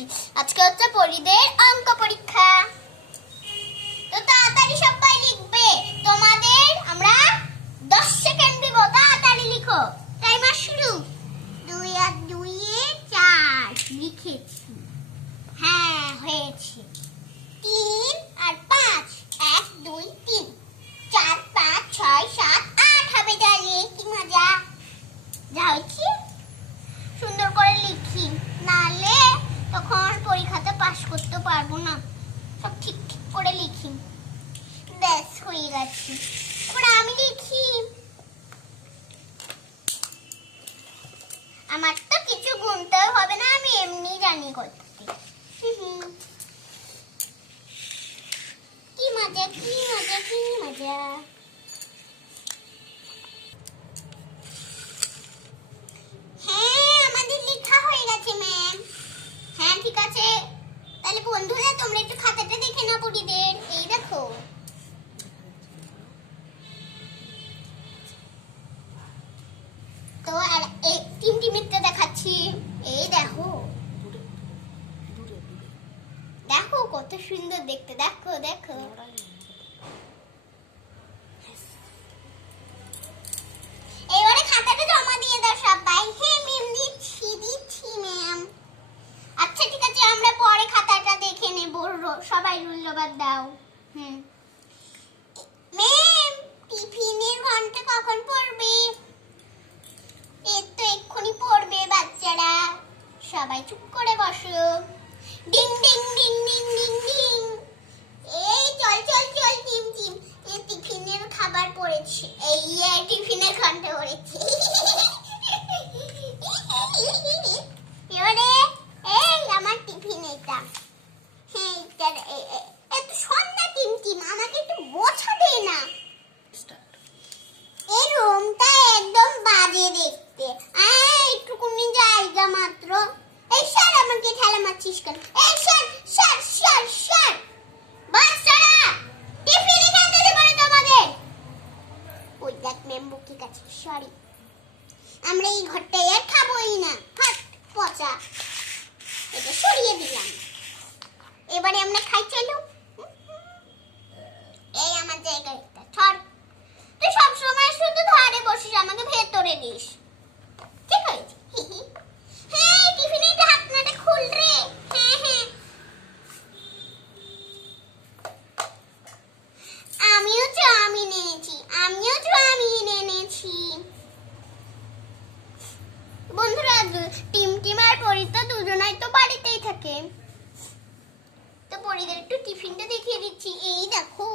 দিচ্ছি। আজকে হচ্ছে পরীদের অঙ্ক পরীক্ষা, তো তাড়াতাড়ি সবাই লিখবে। তোমাদের আমরা 10 সেকেন্ড দিব, তাড়াতাড়ি লিখো। টাইমার শুরু। 2 আর 2 এ 4 লিখেছি। হ্যাঁ হয়েছে। 3 আর 5 1 2 3 4 5 6 7 8 হবে। তাহলে কি মজা। যা হয়েছে সুন্দর করে লিখি, নালে তখন পরীক্ষাতে পাস করতে পারবো না। সব ঠিক ঠিক করে লিখি। ব্যাস হয়ে গেছে। এবার আমি লিখি। আমার তো কিছু গুনতে হবে না, আমি এমনি জানি করতে। কি মজা কি মজা কি মজা। হ্যাঁ আমাদের লেখা হয়ে গেছে ম্যাম। হ্যাঁ ঠিক আছে, তাহলে বন্ধুরা তোমরা একটু খাতাটা দেখে নাও পরীদের। এই দেখো, তো আর এই 3টি মিনিটে দেখাচ্ছি। এই দেখো দেখো কত সুন্দর দেখতে। দেখো দেখো এবারে খাতাটা জমা দিয়ে দাও সবাই। হ্যাঁ ম্যাম দিচ্ছি দিচ্ছি ম্যাম। আচ্ছা ঠিক আছে, আমরা পরে খাতাটা দেখে নেব। সবাই রুল নম্বর দাও। ম্যাম টিফিনের ঘন্টা কখন পড়বে? এই তো এক্ষুনি পড়বে বাচ্চারা। সবাই চুপ করে বসো। Ding ding ding ding ding ding. এই চল চল চল টিম টিম। এই টিফিনের খাবার পড়েছে। এই টিফিনের ঘন্টা পড়েছে। এবারে এই আমার টিফিন এটা। হ্যাঁ এত সন্ধ্যা টিম টিম, আমাকে একটু বোঝা দে না। এই রুমটা একদম বাজে দেখতে। একটুকুনি জায়গা মাত্র। এই স্যার আমাকে ঠেলা মারছিস কেন? এই স্যার স্যার স্যার স্যার বাচ্চারা টিফিন খেতে দেবে না তোমাদের। ওই দেখ ম্যাম বুকে কাছে। সরি, আমরা এই ঘরটায় আর খাবোই না। হাট পচা। এটা সরিয়ে দিলাম। এবারে আমরা খাই। চলো এই আমার জায়গাটা ছাড়। তুই সবসময় শুধু ধারে বসিস, আমাকে ভেতরে নিস। ঠিক আছে। হ্যাঁ টিফিনের ঢাকনাটা খুল রে। হ্যাঁ হ্যাঁ আমিও চাউমিন এনেছি। বন্ধুরা টিম টিম আর পরি তো দুজনাই তো বাড়িতেই থাকে, তো পরিদের একটু টিফিনটা দেখিয়ে দিচ্ছি। এই দেখো